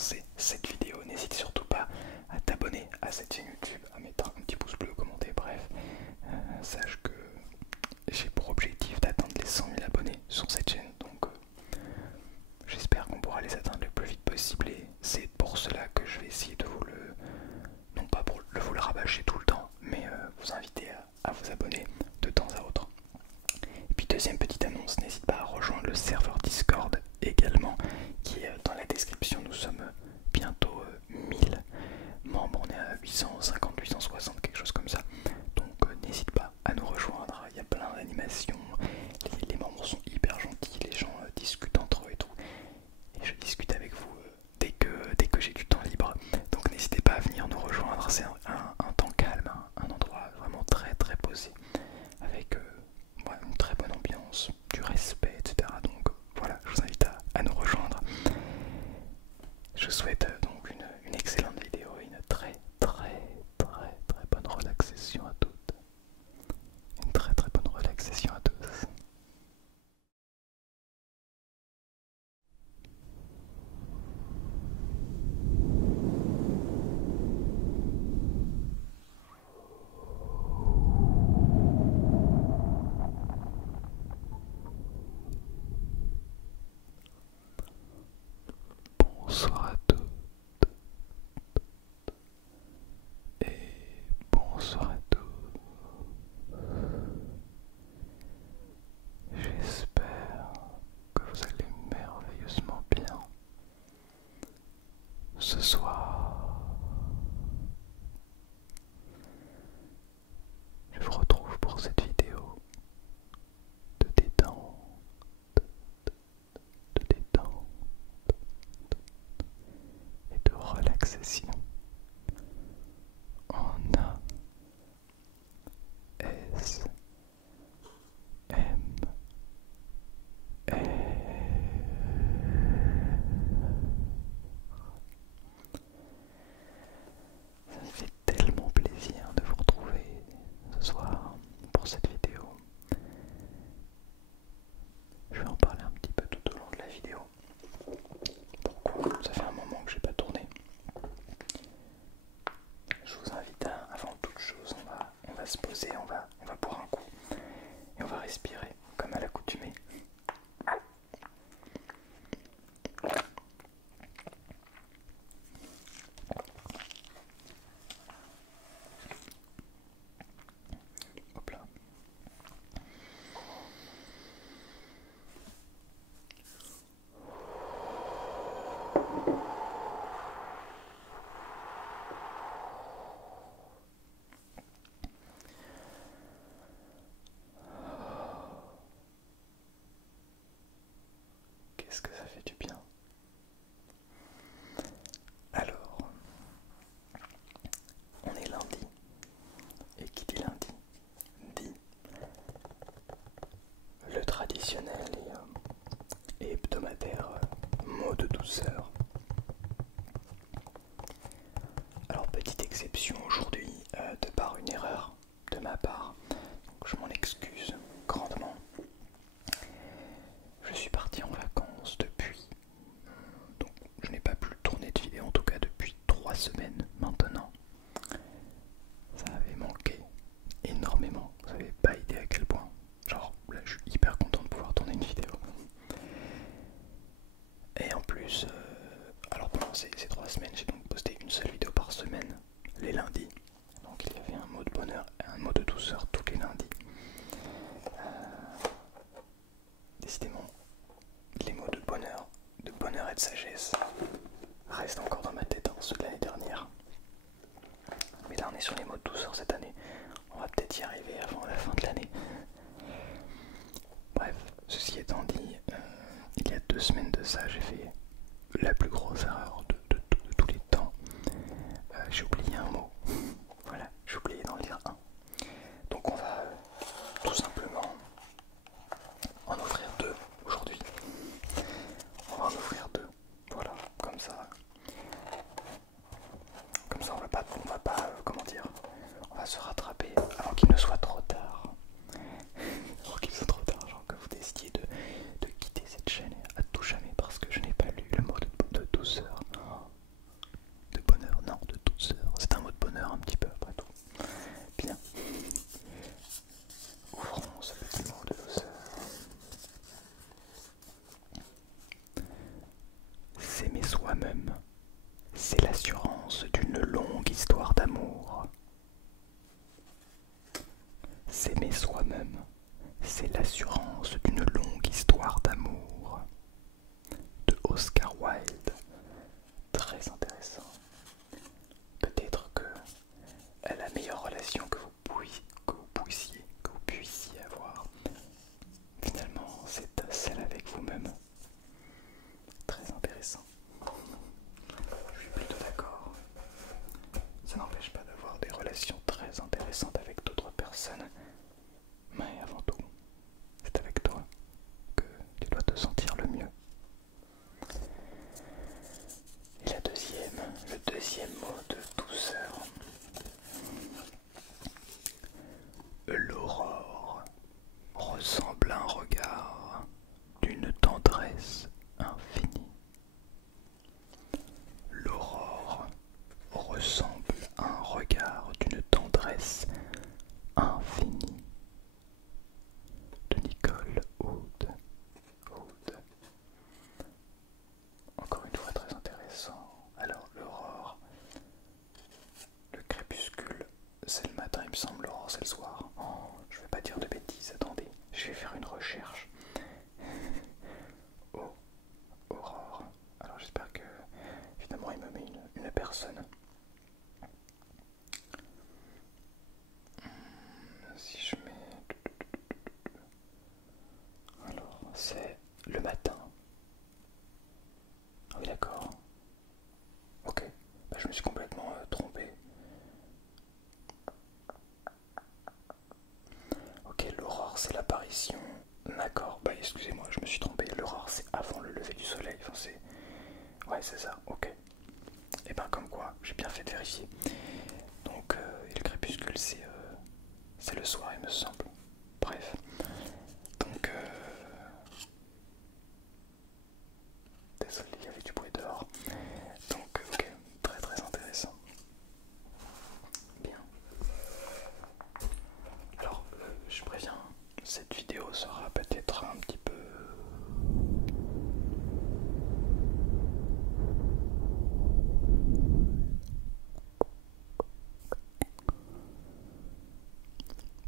commencer cette vidéo, n'hésite surtout pas à t'abonner à cette chaîne YouTube, à mettre un petit pouce bleu, commenter, bref. Sache que j'ai pour objectif d'atteindre les 100 000 abonnés sur cette chaîne, donc j'espère qu'on pourra les atteindre le plus vite possible et c'est pour cela que je vais essayer de vous le... non pas pour vous le rabâcher tout le temps, mais vous inviter à vous abonner de temps à autre. Et puis deuxième petite annonce, n'hésite pas à rejoindre le serveur Discord également, qui est dans la description. Nous sommes bientôt 1000 membres, on est à 850, 860, quelque chose comme ça. Donc n'hésite pas à nous rejoindre, il y a plein d'animations, les membres sont hyper gentils, les gens discutent entre eux et tout. Et je discute avec vous dès que j'ai du temps libre. Donc n'hésitez pas à venir nous rejoindre, c'est un temps calme, un endroit vraiment très très posé, avec une très bonne ambiance, du respect, etc. Donc voilà, je vous invite à nous rejoindre. Je vous souhaite donc une excellente vidéo et une très très très très bonne relaxation à toutes. Une très très bonne relaxation à tous. Bonsoir à toutes et bonsoir à tous. J'espère que vous allez merveilleusement bien. Ce soir, je vous retrouve pour cette vidéo de détente, et de relaxation en ASMR. Ça me fait tellement plaisir de vous retrouver ce soir pour cette vidéo. Je vais en parler un petit peu tout au long de la vidéo. Pourquoi? Ça fait un moment que j'ai pas tourné. Je vous invite avant toute chose, on va se poser, on va boire un coup et on va respirer comme à l'accoutumée. Hop là. Qu'est-ce que ça fait du bien. Alors, on est lundi, et qui dit lundi, dit le traditionnel et hebdomadaire mot de douceur. Alors, petite exception aujourd'hui, de par une erreur de ma part, donc je m'en excuse grandement. Je suis parti en vacances depuis, donc je n'ai pas pu tourner de vidéo en tout cas depuis 3 semaines maintenant. Ça avait manqué énormément, vous n'avez pas idée à quel point. Genre là je suis hyper content de pouvoir tourner une vidéo. Et en plus, alors pendant ces 3 semaines j'ai donc posté une seule vidéo par semaine, les lundis. Donc il y avait un mot de bonheur et un mot de douceur tous les lundis. Décidément, les mots de bonheur et de sagesse restent encore dans ma tête, hein, ceux de l'année dernière. Mais là on est sur les mots de douceur cette année. On va peut-être y arriver avant la fin de l'année. Bref, ceci étant dit, il y a 2 semaines de ça, j'ai fait la plus grosse erreur de tous les temps. J'ai oublié un mot. Voilà, j'ai oublié d'en lire un. Donc on va tout simplement en offrir 2 aujourd'hui. On va en offrir 2. Voilà, comme ça. Comme ça on va pas comment dire, on va se rattraper avant qu'il ne soit trop tard. Avant qu'il soit trop tard, genre que vous décidiez de quitter cette chaîne à tout jamais parce que je n'ai pas lu le mot de douceur. soi-même, c'est l'assurance d'une longue histoire d'amour. S'aimer soi-même, c'est l'assurance d'une longue histoire d'amour. De Oscar Wilde. Très intéressant. Peut-être que la meilleure relation que vous puissiez avoir, finalement, c'est celle avec vous-même. Très intéressant. Je suis plutôt d'accord. Ça n'empêche pas d'avoir des relations très intéressantes avec d'autres personnes. Mais avant tout, c'est avec toi que tu dois te sentir le mieux. Et le deuxième mot de douceur. L'aurore ressemble à un regard d'une tendresse infinie. L'aurore ressemble à un regard d'une tendresse infinie. De Nicole Aude. Encore une fois très intéressant. Alors l'aurore, le crépuscule, c'est le matin il me semble, l'aurore c'est le soir. Oh, je vais pas dire de bêtises, attendez, je vais faire une recherche. Oh, aurore. Alors j'espère que finalement il me met une personne. Si je mets... Alors c'est le matin. Ah oui d'accord. Ok, bah, je me suis complètement trompé. Ok, l'aurore c'est l'apparition. D'accord, bah excusez-moi, je me suis trompé. L'aurore c'est avant le lever du soleil. Enfin c'est... Ouais c'est ça, ok. Et ben comme quoi, j'ai bien fait de vérifier. Donc et le crépuscule c'est le soir il me semble. Bref. Donc désolé, il y avait du bruit dehors. Donc ok, très très intéressant. Bien. Alors je préviens, cette vidéo sera peut-être un petit peu...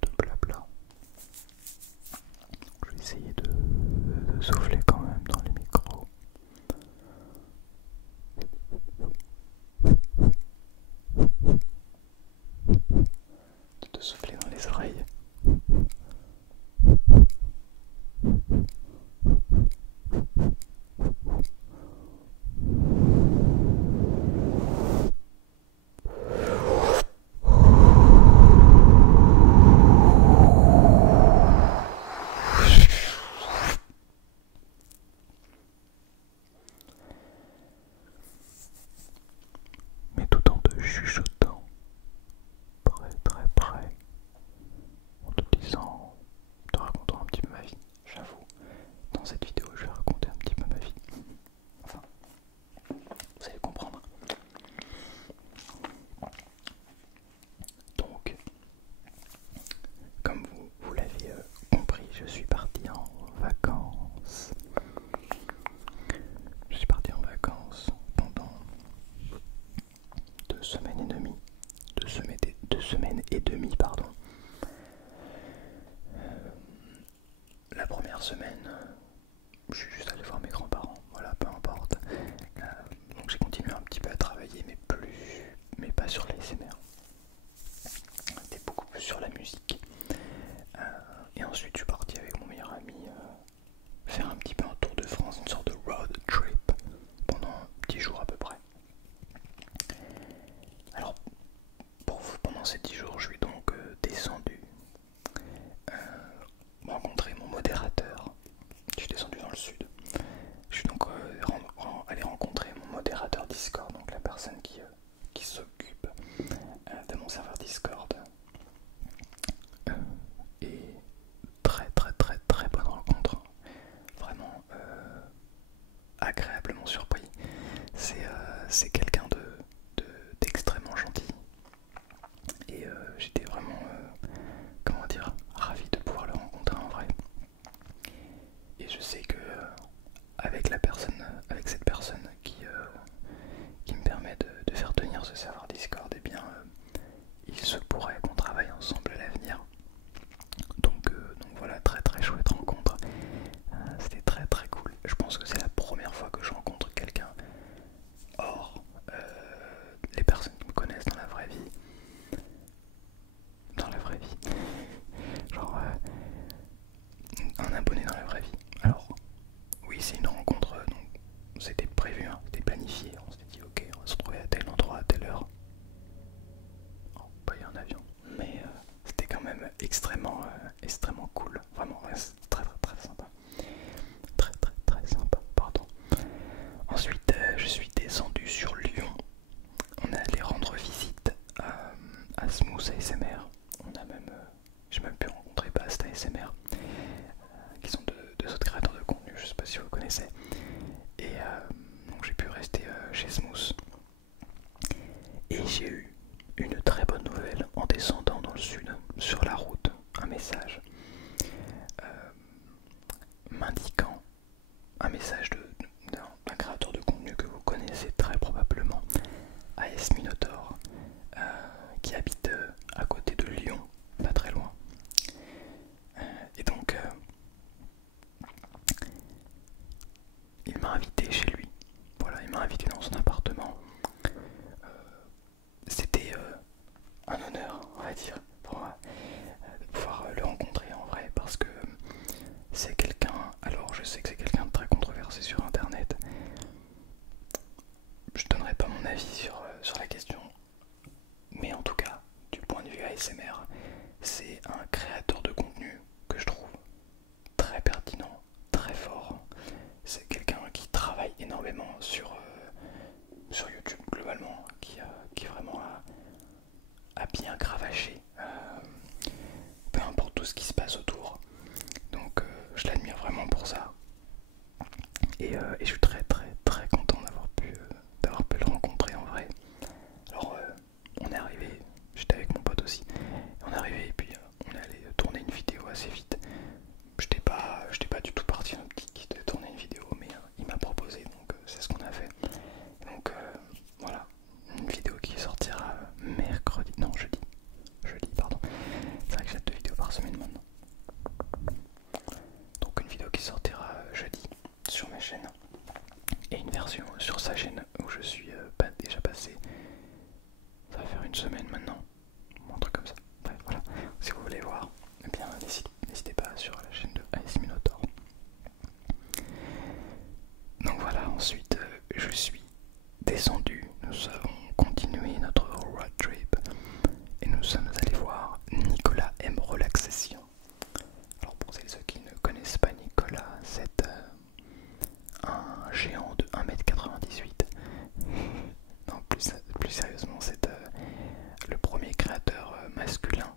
de blabla. Je vais essayer de souffler quand même dans les micros. De te souffler dans les oreilles. Mais tout en te chuchotant, près, très près, en te disant, te racontant un petit peu ma vie. J'avoue, dans cette vidéo, je vais raconter un petit peu ma vie. Enfin, vous allez comprendre. Donc, comme vous l'avez compris, je suis parti en vacances. Je suis parti en vacances pendant 2 semaines et demie. 2 semaines et demie, pardon. La première semaine, je suis juste allé voir mes grands-parents, voilà, peu importe. Donc j'ai continué un petit peu à travailler, mais pas sur l'ASMR. C'était beaucoup plus sur la musique. Et ensuite je suis parti avec mon meilleur ami faire un petit peu un tour de France, une sorte de road trip pendant 10 jours à peu près. Alors pendant ces 10 jours je suis donc descendu rencontrer mon modérateur. Je suis descendu dans le sud. Je suis donc allé rencontrer mon modérateur Discord, donc la personne qui s'occupe de mon serveur Discord. Et très très très très bonne rencontre. Vraiment agréablement surpris. C'est quelqu'un d'extrêmement gentil. Et j'étais vraiment, comment dire, ravi de pouvoir le rencontrer en vrai. Et je sais que avec cette personne mon avis sur la question. Mais en tout cas, du point de vue ASMR, c'est un créateur de contenu que je trouve très pertinent, très fort. C'est quelqu'un qui travaille énormément sur YouTube globalement, qui vraiment a bien cravaché, peu importe tout ce qui se passe autour. Donc je l'admire vraiment pour ça. Et je suis très très très content d'avoir pu le rencontrer en vrai. Alors on est arrivé, j'étais avec mon pote aussi, on est arrivé et puis on est allé tourner une vidéo assez vite. J'étais pas du tout parti en optique de tourner une vidéo, mais il m'a proposé, donc c'est ce qu'on a fait. Donc voilà, une vidéo qui sortira mercredi, non jeudi pardon. C'est vrai que j'ai 2 vidéos par semaine maintenant. Donc une vidéo qui sortira jeudi sur ma chaîne et une version sur sa chaîne où je suis déjà passé. Ça va faire une semaine maintenant, un truc comme ça. Bref, voilà. Si vous voulez voir, eh bien n'hésitez pas sur la chaîne de AS Minotaur. Donc voilà, ensuite je suis descendu, nous avons continué notre road trip et nous sommes allés voir Nicolas M Relaxation. Alors pour ceux qui ne connaissent pas Nicolas, c'est un géant de 1m98. Non, plus sérieusement, c'est le premier créateur masculin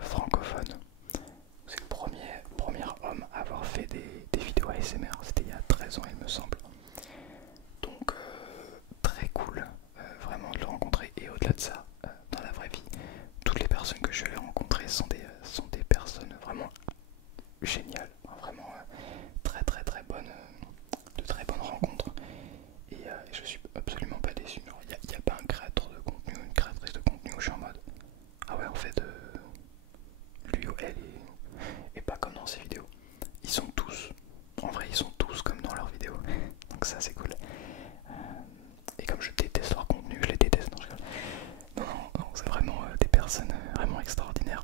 francophone. C'est le premier homme à avoir fait des vidéos ASMR. C'était il y a 13 ans il me semble. Donc très cool vraiment de le rencontrer. Et au-delà de ça, dans la vraie vie, toutes les personnes que je vais rencontrer sont des personnes vraiment géniales. Vraiment très bonnes, de très bonnes rencontres. Et je suis absolument pas déçu. Il n'y a pas un créateur de contenu ou une créatrice de contenu où je suis en mode ah ouais en fait lui ou elle est pas comme dans ses vidéos. Ils sont tous, en vrai ils sont tous comme dans leurs vidéos. Donc ça c'est cool. Et comme je déteste leur contenu, je les déteste. Non, c'est vraiment des personnes vraiment extraordinaires.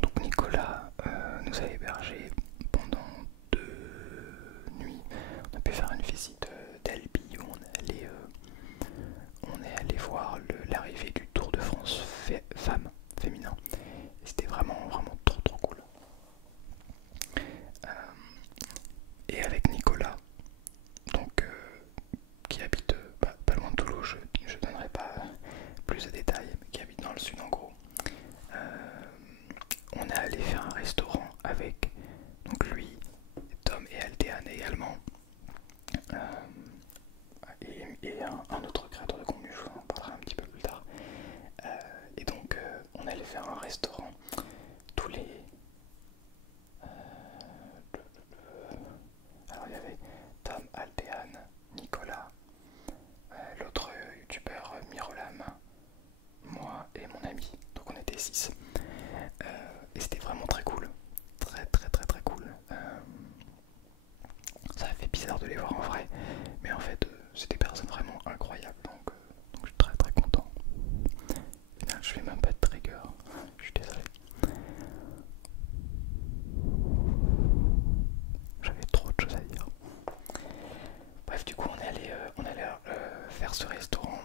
Donc Nicolas nous a hébergés pendant 2 nuits. On a pu faire une visite d'Albi où on est allé voir l'arrivée du Tour de France femmes féminin. Et c'était vraiment trop cool. Et avec Nicolas, donc qui habite pas loin de Toulouse, je donnerai pas plus de détails, mais qui habite dans le sud en gros. On est allé faire un restaurant avec donc lui, Tom et Altéane également. Et un autre créateur de contenu, je vous en parlerai un petit peu plus tard. Et donc on allait faire un restaurant tous les... alors il y avait Tom, Altéane, Nicolas, l'autre youtubeur Mirolam, moi et mon ami, donc on était 6. Et c'était vraiment très cool, très cool. Ça a fait bizarre de les voir en vrai, mais en fait c'est des personnes vraiment incroyables, donc je suis très content. Au final je fais même pas de trigger, je suis désolé. J'avais trop de choses à dire. Bref, du coup on est allé faire ce restaurant.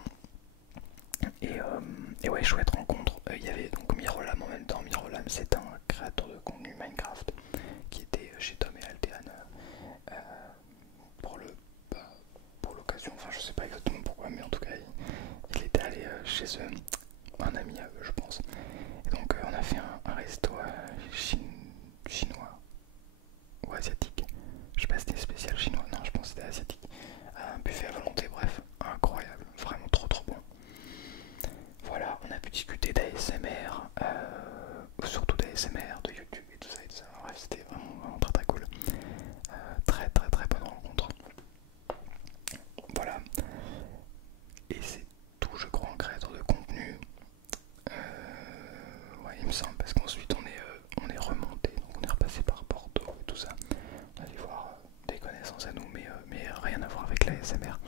Et ouais, chouette rencontre. Il y avait donc Mirolam en même temps. Mirolam c'est un créateur de contenu Minecraft qui était chez Tom et Altéane pour l'occasion, enfin je sais pas exactement pourquoi, mais en tout cas il était allé chez eux, un ami à eux je pense. Et donc on a fait un resto chinois ou asiatique, je sais pas si c'était spécial chinois, non je pense que c'était asiatique, un buffet à volonté, bref, incroyable, vraiment trop bon. Voilà, on a pu discuter d'ASMR, surtout d'ASMR, de YouTube et tout ça. Bref, c'était vraiment très cool. Très bonne rencontre. Voilà. Et c'est tout, je crois, en créateur de contenu. Ouais, il me semble, parce qu'ensuite on est remonté, donc on est repassé par Bordeaux et tout ça. On allait voir des connaissances à nous, mais rien à voir avec l'ASMR.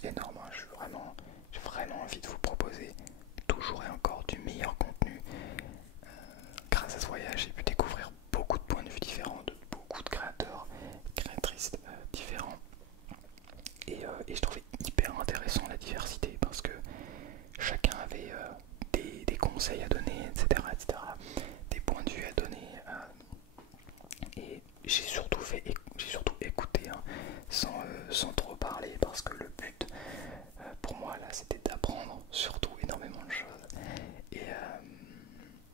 plus énorme, hein. J'ai vraiment envie de vous proposer toujours et encore du meilleur contenu. Grâce à ce voyage, j'ai pu découvrir beaucoup de points de vue différents, de beaucoup de créateurs, créatrices différents. Et je trouvais hyper intéressant la diversité parce que chacun avait des conseils à donner, etc., des points de vue à donner. Et j'ai surtout écouté, hein, sans trop parler, parce que le but pour moi là c'était d'apprendre surtout énormément de choses. Et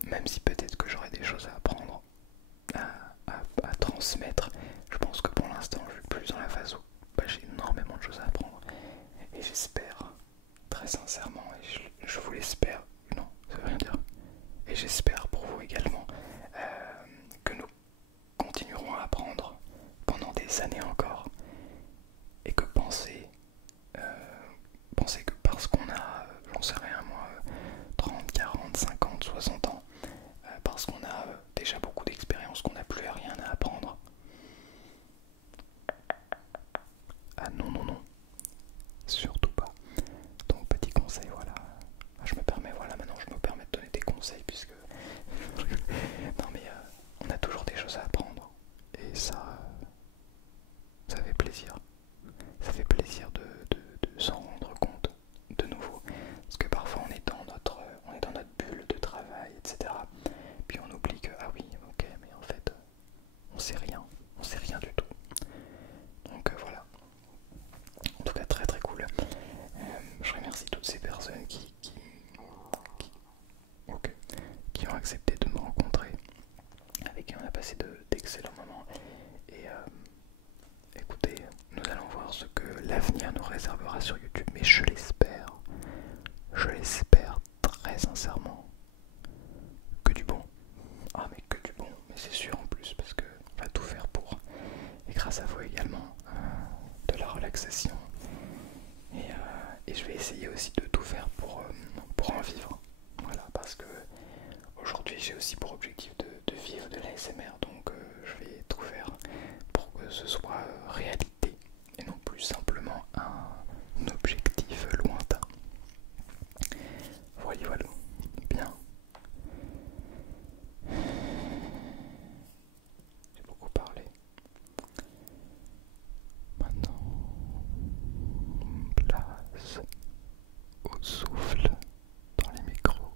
même si peut-être que j'aurais des choses à apprendre, à transmettre, je pense que pour l'instant je suis plus dans la phase où j'ai énormément de choses à apprendre. Et j'espère, très sincèrement, et je vous l'espère, non, ça veut rien dire, et j'espère pour vous également, que nous continuerons à apprendre pendant des années encore, et que penser que parce qu'on a, j'en sais rien moi, 30, 40, 50, 60 ans, parce qu'on a déjà beaucoup d'expérience, qu'on n'a plus rien à apprendre. Ah non, non, non, surtout pas. Donc petit conseil, voilà. Maintenant je me permets de donner des conseils puisque... non mais on a toujours des choses à apprendre. Et ça fait plaisir. Ça fait plaisir de s'en rendre compte de nouveau. Parce que parfois on est dans notre bulle de travail, etc. Puis on oublie que, ah oui, ok, mais en fait, on sait rien du tout. Donc voilà. En tout cas, très très cool. Je remercie toutes ces personnes ok, qui ont accepté de me rencontrer, avec qui on a passé d'excellents moments. Et écoutez, nous allons voir ce que l'avenir nous réservera sur YouTube, mais je l'espère très sincèrement, que du bon. Ah mais que du bon, mais c'est sûr en plus, parce que on va tout faire pour, et grâce à vous également, de la relaxation. Et je vais essayer aussi de tout faire pour en vivre. Voilà, parce que aujourd'hui j'ai aussi pour objectif de vivre de l'ASMR, donc je vais tout faire pour que ce soit réalité et non plus simplement un objectif lointain. Voilà, voilà. Bien. J'ai beaucoup parlé. Maintenant, place au souffle dans les micros.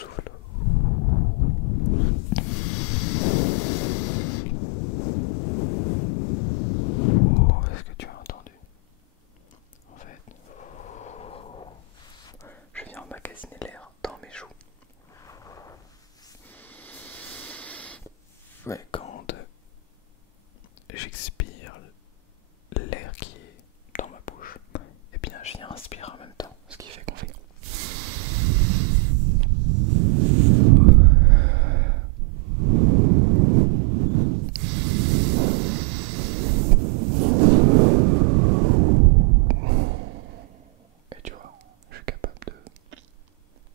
souffle. Oh, est-ce que tu as entendu? En fait, je viens emmagasiner l'air dans mes joues. Ouais, quand j'expire l'air qui est dans ma bouche, et bien je viens inspirer en même temps, ce qui fait qu'on fait. Et tu vois, je suis capable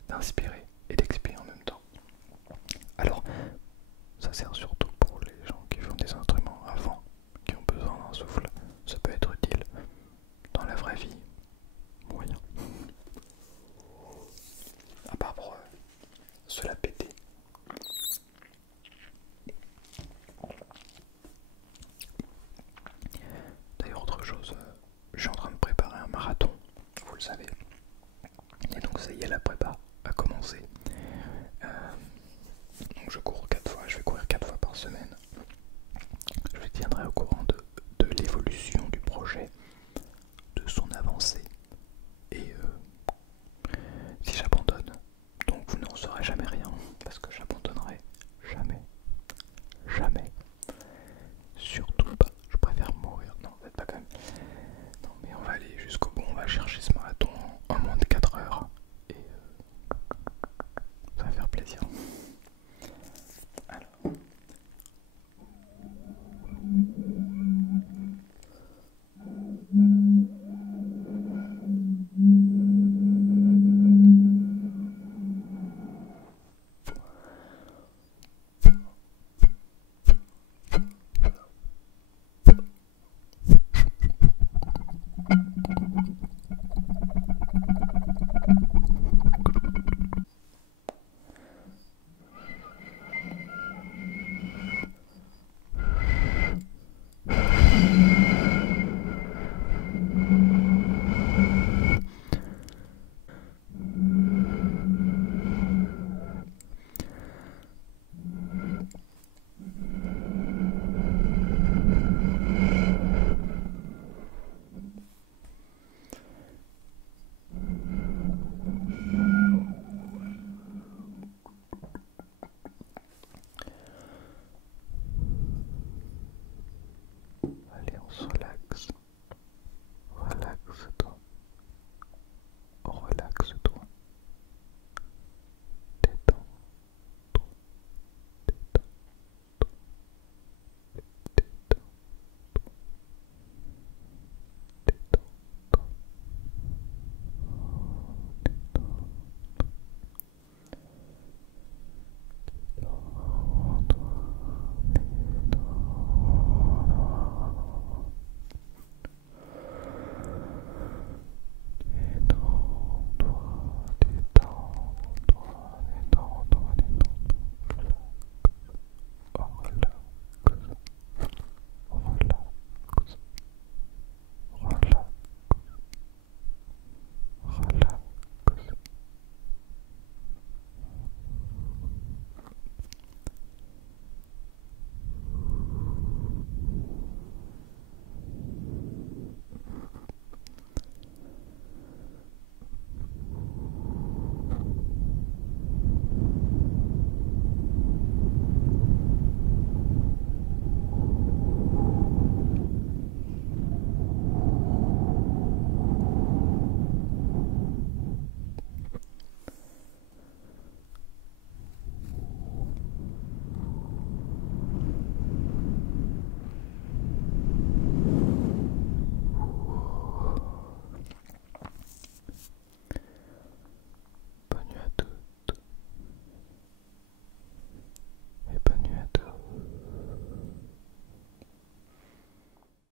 d'inspirer et d'expirer en même temps. Alors, ça sert surtout pour les gens qui font des instruments avant, qui ont besoin d'un souffle. Ça peut être utile. Dans la vraie vie, moyen. À part pour se la péter. D'ailleurs, autre chose, je suis en train de préparer un marathon, vous le savez. Et donc ça y est, la préparation